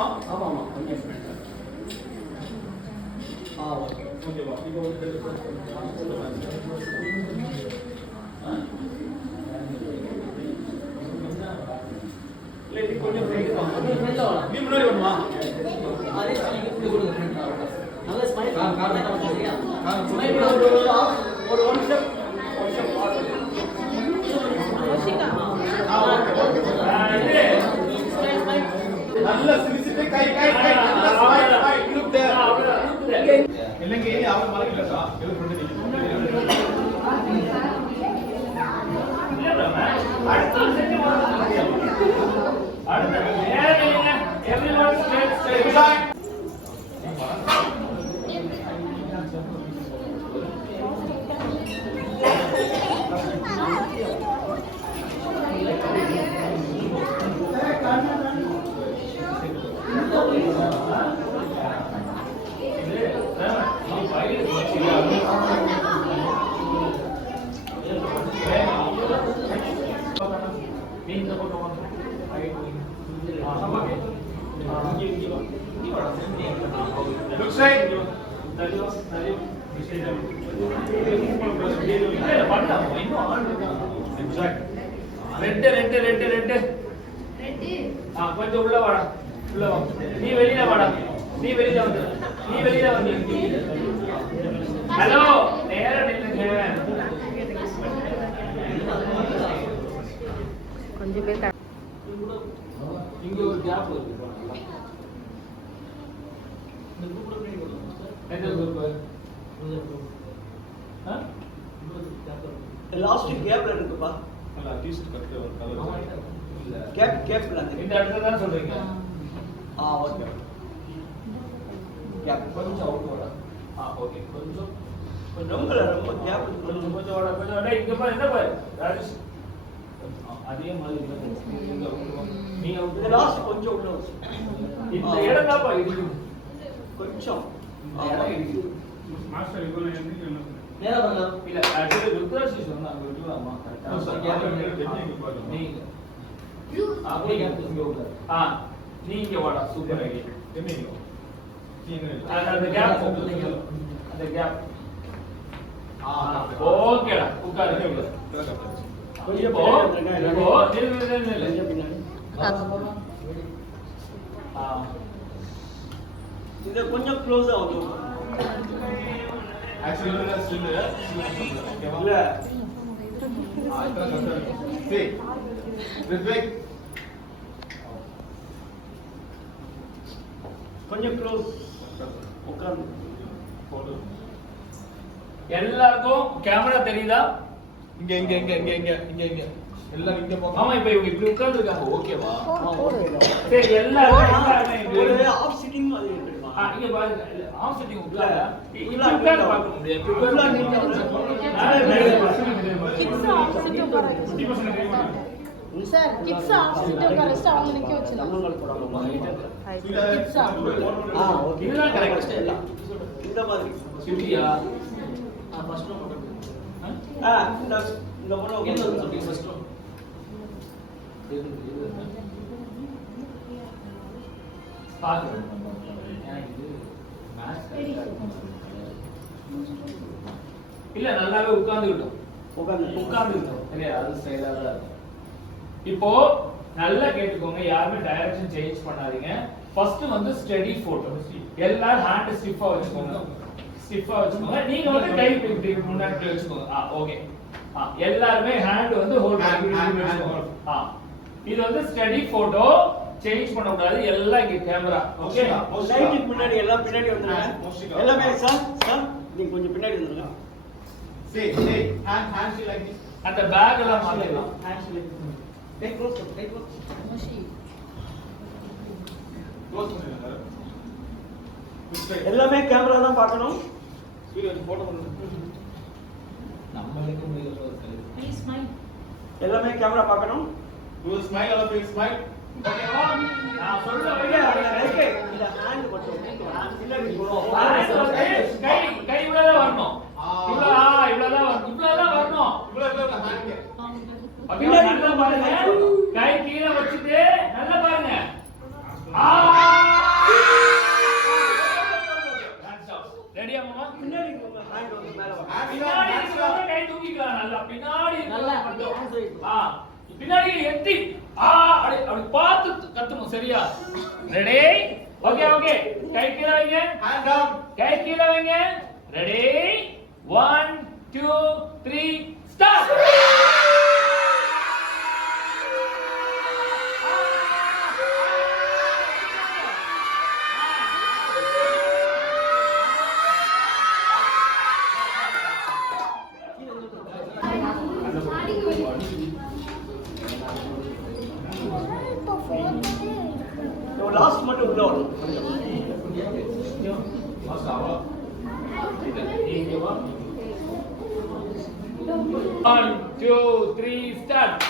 பண்ணணுமா? ஆமா ஆமா கன்னியா பண்ணிட்டேன். ஓகே ஓகேவா? இப்போ வந்து இல்லை நீ கொஞ்சம் நீ முன்னாடி வருமா? அதே ஸ்மைல் இப்படி கொடுங்க ஃப்ரெண்ட். நல்ல ஸ்மைல் சரியா? ஸ்மைல் ஒரு ஒன் ஸ்டெப் பாஸ். நல்ல சிரிச்சிட்டு கை நல்ல ஸ்மைல் லுக் தேர். இல்லங்க அவன் மறக்கலடா. இது பண்ணி Looks right. ரெட் கொஞ்சம் உள்ள வாடா. உள்ள வா. நீ வெளியில வாடா. நீ வெளியில வந்து. ஹலோ நேரா நில்லுங்க. கொஞ்சம் பேர் இங்க ஒரு கேப் இருக்கு. லாஸ்ட் கேப்ல இருக்குப்பா. அல்ல டீ-ஷர்ட் கட்ட கலர். கேப்ல இந்த இடத்துல தான் சொல்றீங்க. ஓகே. கேப் கொஞ்சம் அவுட் வாடா. ஓகே கொஞ்சம் ரொம்ப கேப் கொஞ்சம் வாடா. டேய் இங்க பாரு என்ன பாரு. ராஜேஷ் அதே மாதிரி நீ இந்த லாஸ்ட் கொஞ்சம் உள்ள வச்சு. இந்த இடம் தான்ப்பா இருக்கு. கொஞ்சம் மாஸ்டர் இவங்க என்ன நேரா வாங்க. இல்ல அது ருத்ராஜ் சொன்னாங்க விட்டுலாமா கரெக்ட்டா நீங்க அப்படியே இங்க உட்காரு. நீங்க வாடா சூப்பர் ஐடியா. என்னங்க அந்த கேப் அந்த கேப் ஓகேடா உட்காரு. கொஞ்சம் இது கொஞ்சம் க்ளோஸா வந்து ஆக்சுவலி இல்ல கொஞ்சம் க்ளோஸ் உட்கார்ந்து எல்லாருக்கும் கேமரா தெரியுதா? இங்க எல்லாம் இங்க போங்க. ஆமா இப்போ இவங்க இப்படி உட்கார்ந்து இருக்காங்க. ஓகேவா? சரி எல்லாரும் ஒரு ஆஃப் சிட்டிங் மாதிரி இருக்குமா? இங்க பாருங்க. ஆஃப் சிட்டிங் உட்கார்ந்தா இப்படி உட்கார்ந்து பார்க்க முடியாது. இப்படி உட்கார்ந்து கிட்ஸ் ஆஃப் சிட்டி உட்கார சார் கிட்ஸ் ஆஃப் சிட்டி உட்கார ரெஸ்ட் அவங்க நிக்க வச்சிடலாம். நம்மளுக்கு போறாங்க. Kids okay. இதுதான் கரெக்ட். எல்லாம் இந்த மாதிரி சிட்டியா? ஃபர்ஸ்ட் ரோ இந்த போன என்ன சொல்றீங்க ஃபர்ஸ்ட் ரோ? பாருங்க. இல்ல நல்லாவே உட்கார்ந்துட்டோம். சரியா? அது ஸ்டைலா தான் இருக்கும். இப்போ நல்லா கேட்டுக்கோங்க. யாருமே டைரக்ஷன் சேஞ்ச் பண்ணாதீங்க. ஃபர்ஸ்ட் வந்து ஸ்டெடி போட்டோ. எல்லாரும் ஹேண்ட் ஸ்டிஃபா வச்சுக்கோங்க. நீங்க வந்து கை இப்படி முன்னாடி வச்சுக்கோங்க. ஓகே. எல்லாரும் ஹேண்ட் வந்து ஹோல்ட் பண்ணி வச்சுக்கோங்க. இது வந்து ஸ்டெடி போட்டோ. சேஞ்ச் பண்ண கூடாது. எல்லாம் இங்க கேமரா. ஓகே. லைட்டுக்கு முன்னாடி எல்லாம் பின்னாடி வந்துருங்க. எல்லாமே சார் நீங்க கொஞ்சம் பின்னாடி வந்துருங்க. Hand like this. அந்த பேக் எல்லாம் மாத்திடலாம். ஹேண்ட்ஸ் லைக் டேக் க்ளோஸ் மோஷி க்ளோஸ் பண்ணுங்க. எல்லாமே கேமரா தான் பார்க்கணும். வீடியோ போட்டோ பண்ணுங்க. நம்மளுக்கு முடியல இருக்கு. Please smile. எல்லாமே கேமரா பார்க்கணும். Do a smile or a smile. ஓகேவா? நான் சொல்ற இல்ல வரைக்கும் இல்ல ஹேண்ட் மட்டும் பின்னாடி கை இவ்வளவுதான் வரணும். இவ்வளவுதான் வரணும். இவ்வளவு ஹேண்ட். பின்னாடி பாருங்க. கை கீழே வச்சுட்டு நல்லா பாருங்க. வரணும் சரியா? ரெடி? Okay okay. கை கீழ வைங்க. Hand down. கை கீழ வைங்க. ரெடி? 1 2 3 ஸ்டார்ட். லாஸ்ட் மட்டும் உள்ள வரணும். One, two, three, start.